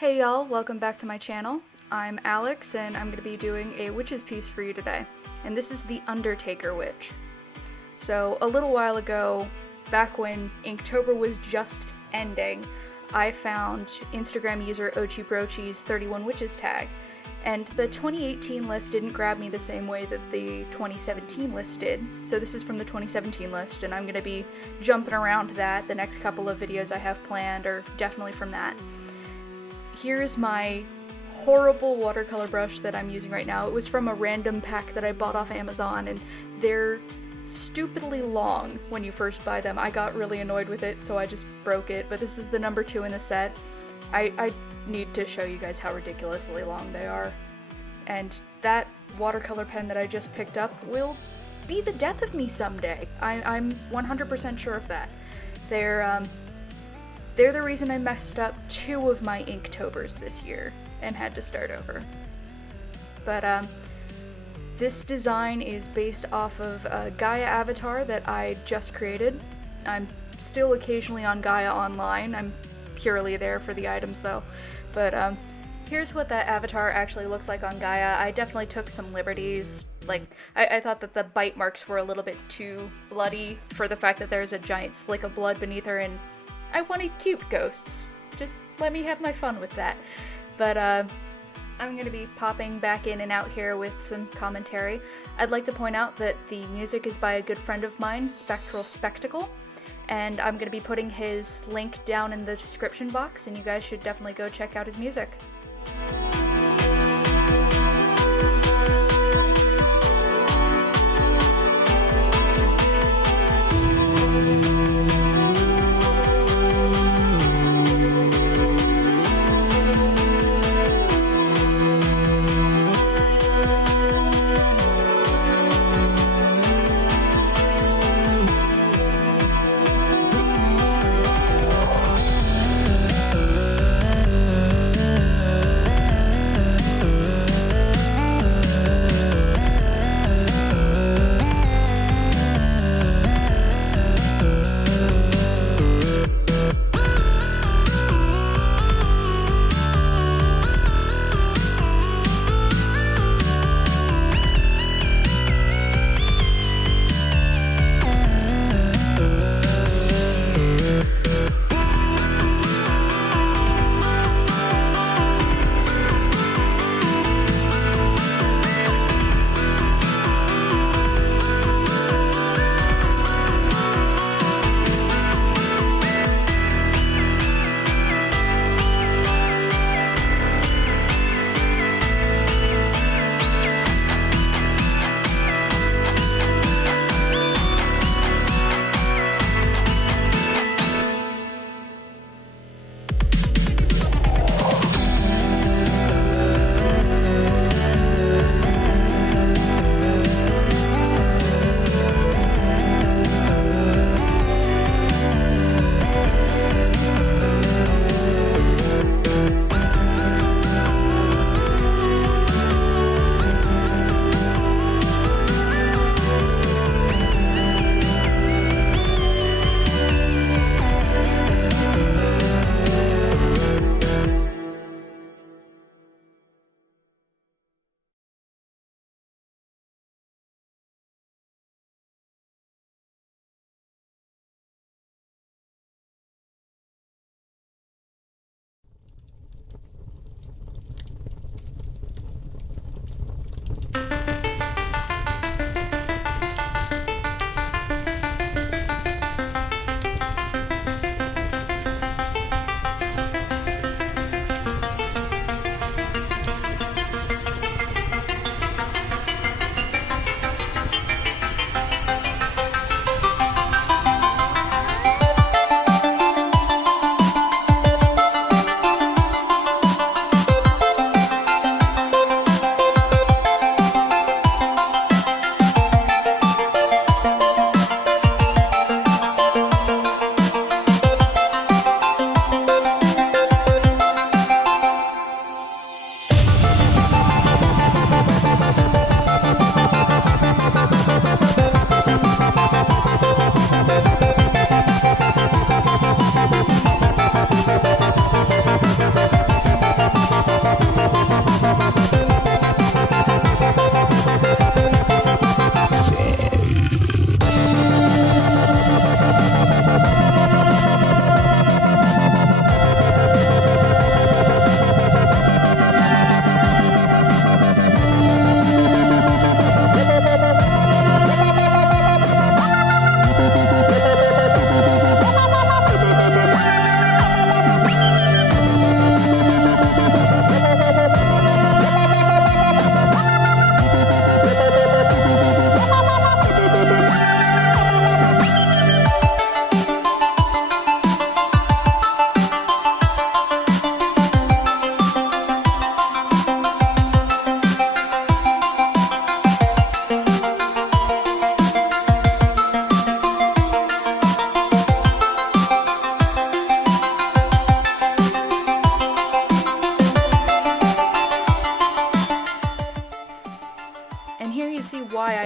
Hey y'all, welcome back to my channel. I'm Alex and I'm going to be doing a witch's piece for you today. And this is the Undertaker witch. So a little while ago, back when Inktober was just ending, I found Instagram user OchiBrochi's 31 Witches tag. And the 2018 list didn't grab me the same way that the 2017 list did. So this is from the 2017 list and I'm going to be jumping around that. The next couple of videos I have planned are definitely from that. Here's my horrible watercolor brush that I'm using right now. It was from a random pack that I bought off Amazon, and they're stupidly long when you first buy them. I got really annoyed with it, so I just broke it, but this is the number 2 in the set. I need to show you guys how ridiculously long they are. And that watercolor pen that I just picked up will be the death of me someday. I'm 100% sure of that. They're the reason I messed up 2 of my Inktobers this year and had to start over. But this design is based off of a Gaia avatar that I just created. I'm still occasionally on Gaia Online. I'm purely there for the items though. But here's what that avatar actually looks like on Gaia. I definitely took some liberties. Like, I thought that the bite marks were a little bit too bloody for the fact that there's a giant slick of blood beneath her, and I wanted cute ghosts. Just let me have my fun with that. But I'm going to be popping back in and out here with some commentary. I'd like to point out that the music is by a good friend of mine, Spectral Spectacle, and I'm going to be putting his link down in the description box, and you guys should definitely go check out his music.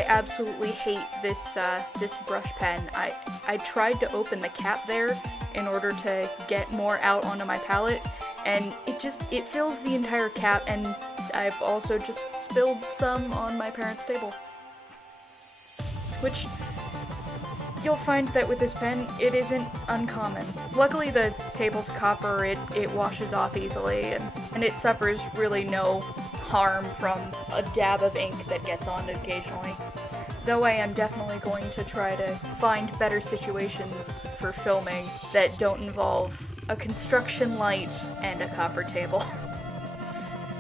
absolutely hate this this brush pen. I tried to open the cap there in order to get more out onto my palette, and it fills the entire cap, and I've also just spilled some on my parents' table. Which, you'll find that with this pen, it isn't uncommon. Luckily the table's copper, it washes off easily, and it suffers really no harm from a dab of ink that gets on it occasionally. Though I am definitely going to try to find better situations for filming that don't involve a construction light and a copper table.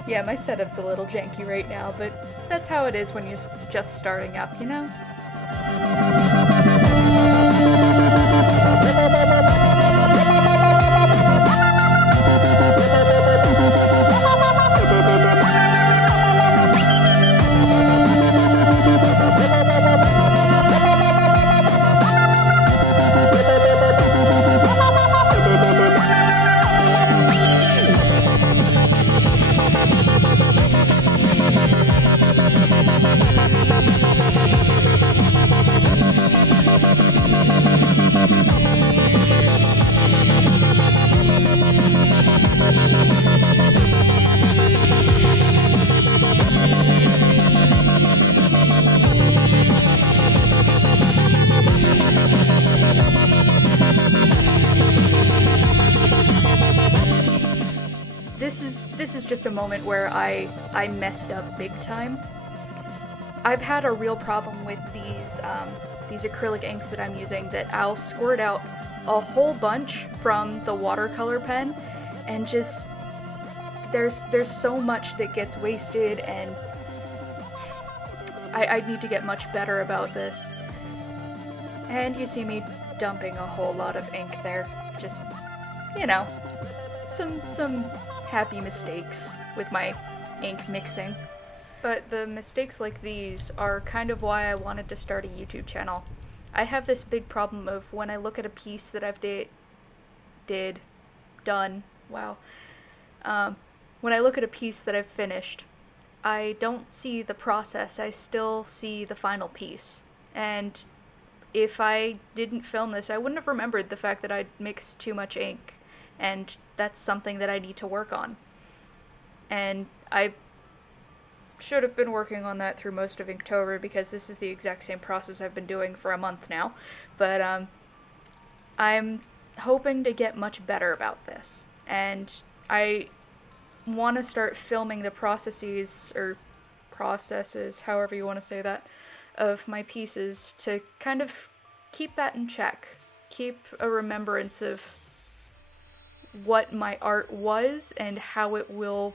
Yeah, my setup's a little janky right now, but that's how it is when you're just starting up, you know? This is just a moment where I messed up big time. I've had a real problem with these acrylic inks that I'm using, that I'll squirt out a whole bunch from the watercolor pen, and just there's so much that gets wasted, and I need to get much better about this. And you see me dumping a whole lot of ink there. Just, you know, some happy mistakes with my ink mixing. But the mistakes like these are kind of why I wanted to start a YouTube channel. I have this big problem of when I look at a piece that I've when I look at a piece that I've finished, I don't see the process, I still see the final piece. And if I didn't film this, I wouldn't have remembered the fact that I'd mixed too much ink, and that's something that I need to work on. And I should have been working on that through most of Inktober, because this is the exact same process I've been doing for a month now. But I'm hoping to get much better about this, and I want to start filming the processes, however you want to say that, of my pieces, to kind of keep that in check, keep a remembrance of what my art was and how it will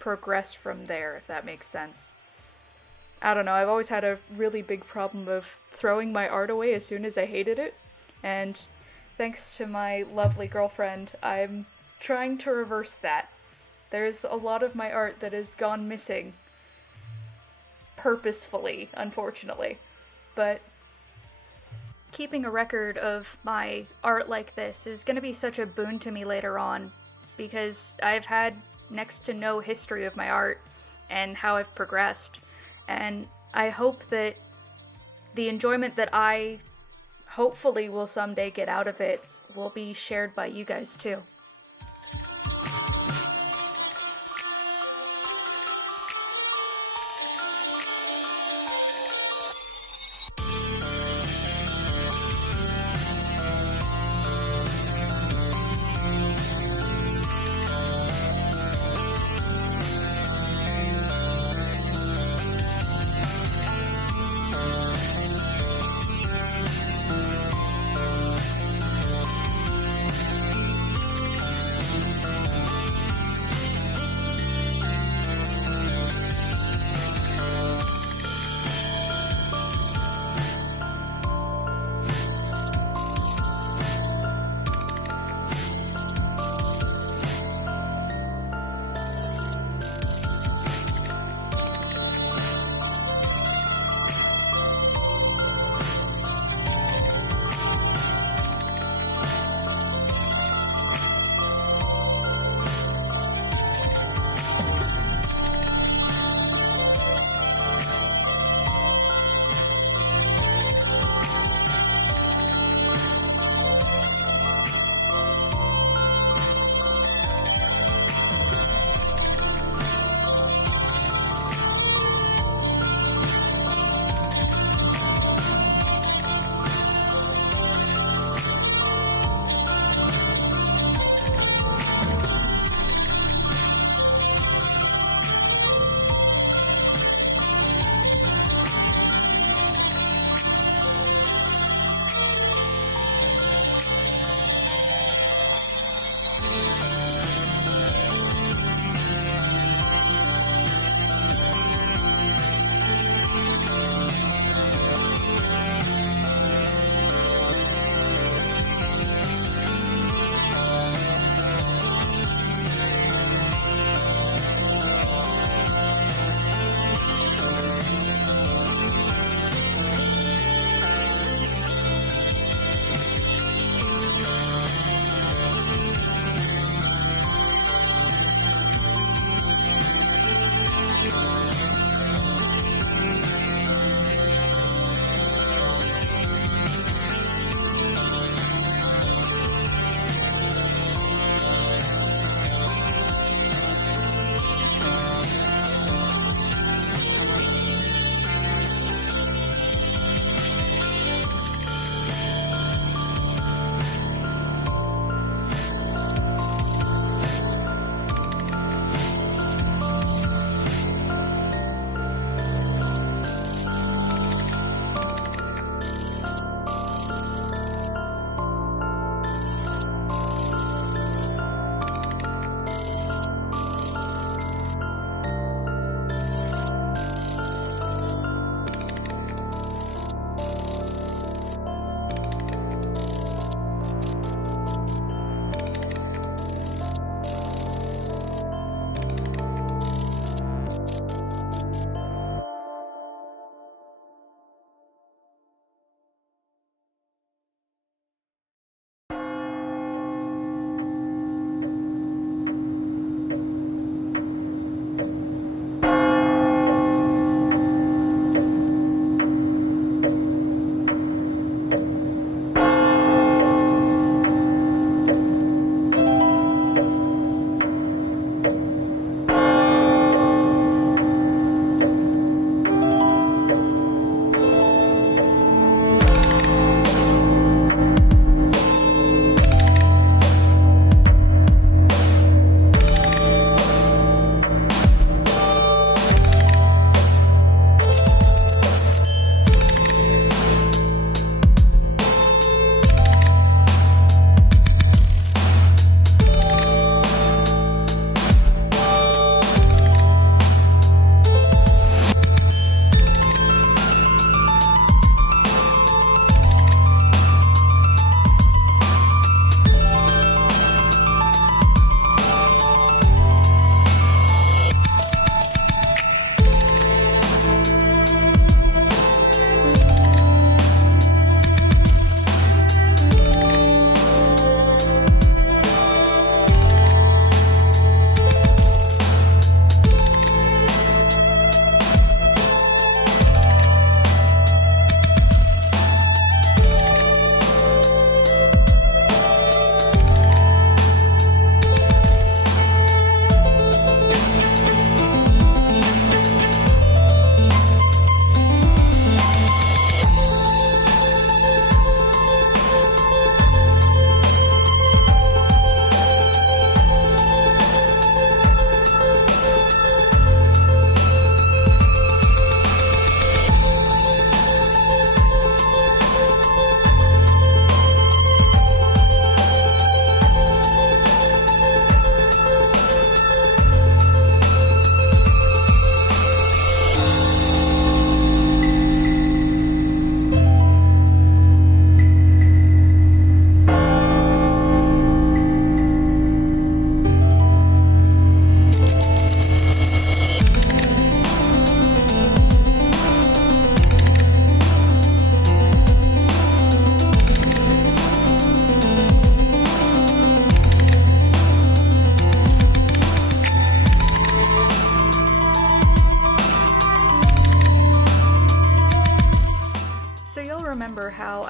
progress from there, if that makes sense. I don't know, I've always had a really big problem of throwing my art away as soon as I hated it, and thanks to my lovely girlfriend, I'm trying to reverse that. There's a lot of my art that has gone missing purposefully, unfortunately, but keeping a record of my art like this is going to be such a boon to me later on, because I've had next to no history of my art and how I've progressed, and I hope that the enjoyment that I hopefully will someday get out of it will be shared by you guys too.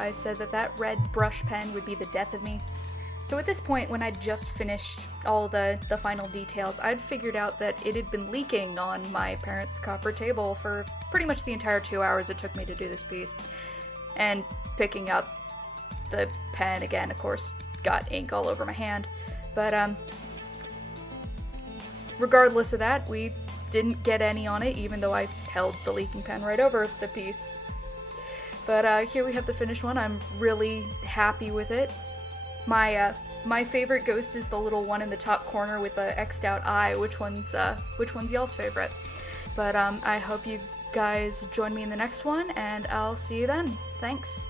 I said that that red brush pen would be the death of me. So at this point, when I'd just finished all the final details, I'd figured out that it had been leaking on my parents' copper table for pretty much the entire 2 hours it took me to do this piece. And picking up the pen again, of course, got ink all over my hand. But regardless of that, we didn't get any on it, even though I held the leaking pen right over the piece. But here we have the finished one. I'm really happy with it. My favorite ghost is the little one in the top corner with the X'd out eye. Which one's y'all's favorite? But I hope you guys join me in the next one, and I'll see you then. Thanks.